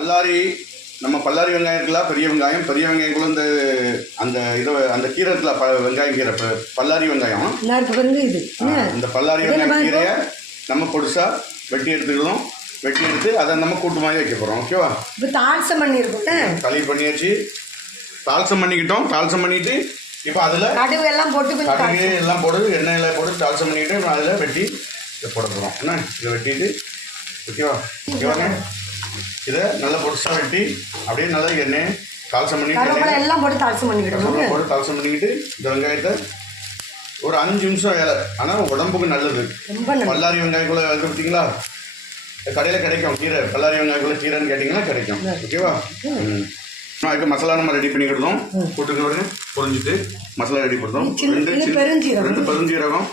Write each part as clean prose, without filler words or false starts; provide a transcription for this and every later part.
பல்லாரி நம்ம பல்லாரி வெங்காயம் இருக்குல்ல, பெரிய வெங்காயம் கூட அந்த கீரை இருக்குல்ல, வெங்காயம் கீரை, பல்லாரி வெங்காயம். இந்த பல்லாரி வெங்காயம் கீரையை நம்ம பொடுசா வெட்டி எடுத்துக்கிறோம். வெட்டி எடுத்து அதை நம்ம கூட்டு மாதிரி வைக்க போகிறோம். ஓகேவா? இப்போ தாளசம் பண்ணியிருக்கோம். களி பண்ணியாச்சு. தாளசம் பண்ணிக்கிட்டோம். தாளசம் பண்ணிட்டு இப்போ அதில் கடுகு எல்லாம் போட்டு எண்ணெயில் போட்டு தாளசம் பண்ணிக்கிட்டு அதில் வெட்டி போட போகிறோம். என்ன இதை வெட்டிட்டு ஓகேவா? ஓகேவாங்க. இதை நல்லா பொடுசாக வெட்டி அப்படியே நல்லா எண்ணெய் தாளசம் பண்ணிட்டு எல்லாம் போட்டு தாளசம் பண்ணிக்கிட்டு இந்த வெங்காயத்தை ஒரு 5 நிமிஷம் வேலை. ஆனால் உடம்புக்கு நல்லது. பல்லாரி வெங்காயக்குள்ளே வந்து பார்த்தீங்களா, கடையில் கிடைக்கும் கீரை. பல்லாரி வெங்காயக்குள்ளே கீரைன்னு கேட்டிங்கன்னா கிடைக்கும். ஓகேவா? இப்போ மசாலா நம்ம ரெடி பண்ணிக்கிட்டோம். போட்டுக்க பாருங்க, பொரிஞ்சிட்டு மசாலா ரெடி பண்ணுறோம். 2 பெருஞ்சீரகம்,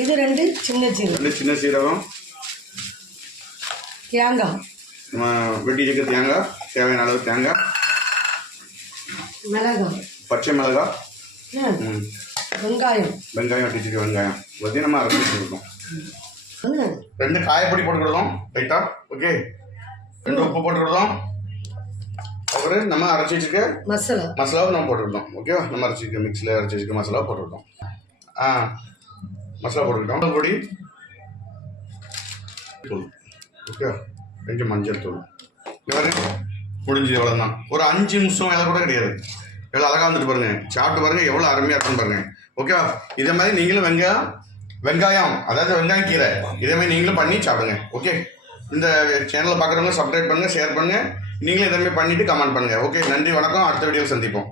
இது 2 சின்ன சீரகம், தேங்காய், நம்ம வெட்டி வச்சுக்க தேங்காய், தேவையான அளவு தேங்காய், மிளகாய், பச்சை மிளகாய், வெங்காயம் வெட்டி வச்சுக்க வெங்காயம் பற்றி நம்ம அரைச்சி வச்சுருக்கோம். 2 காயப்பொடி போட்டுக்கிடுதோம் லைட்டாக. ஓகே, 2 உப்பு போட்டுக்கிடுதோம். அப்புறம் நம்ம அரைச்சி வச்சுக்க மசாலாவும் நம்ம போட்டுக்கிட்டோம். ஓகேவா? நம்ம அரைச்சிக்க மிக்சியில் அரைச்சி வச்சுக்க மசாலா போட்டுக்கிட்டோம். மசாலா போட்டுக்கிட்டோம். பொடி தூள், ஓகேவா? கொஞ்சம் மஞ்சள் தூள். முடிஞ்சு எவ்வளோதான். ஒரு 5 நிமிஷம் வேலை கூட கிடையாது. எவ்வளோ அழகாக வந்துட்டு பாருங்க. சாப்பிட்டு பாருங்க, எவ்வளோ அருமையாக இருக்குன்னு பாருங்க. ஓகேவா? இதே மாதிரி நீங்களும் வெங்காயம் அதாவது வெங்காயம் கீரை இதே மாதிரி நீங்களும் பண்ணி சாப்பிடுங்க. ஓகே, இந்த சேனலை பார்க்குறவங்க சப்ஸ்கிரைப் பண்ணுங்கள், ஷேர் பண்ணுங்கள். நீங்களும் இதே மாதிரி பண்ணிவிட்டு கமெண்ட் பண்ணுங்கள். ஓகே, நன்றி, வணக்கம். அடுத்த வீடியோவில் சந்திப்போம்.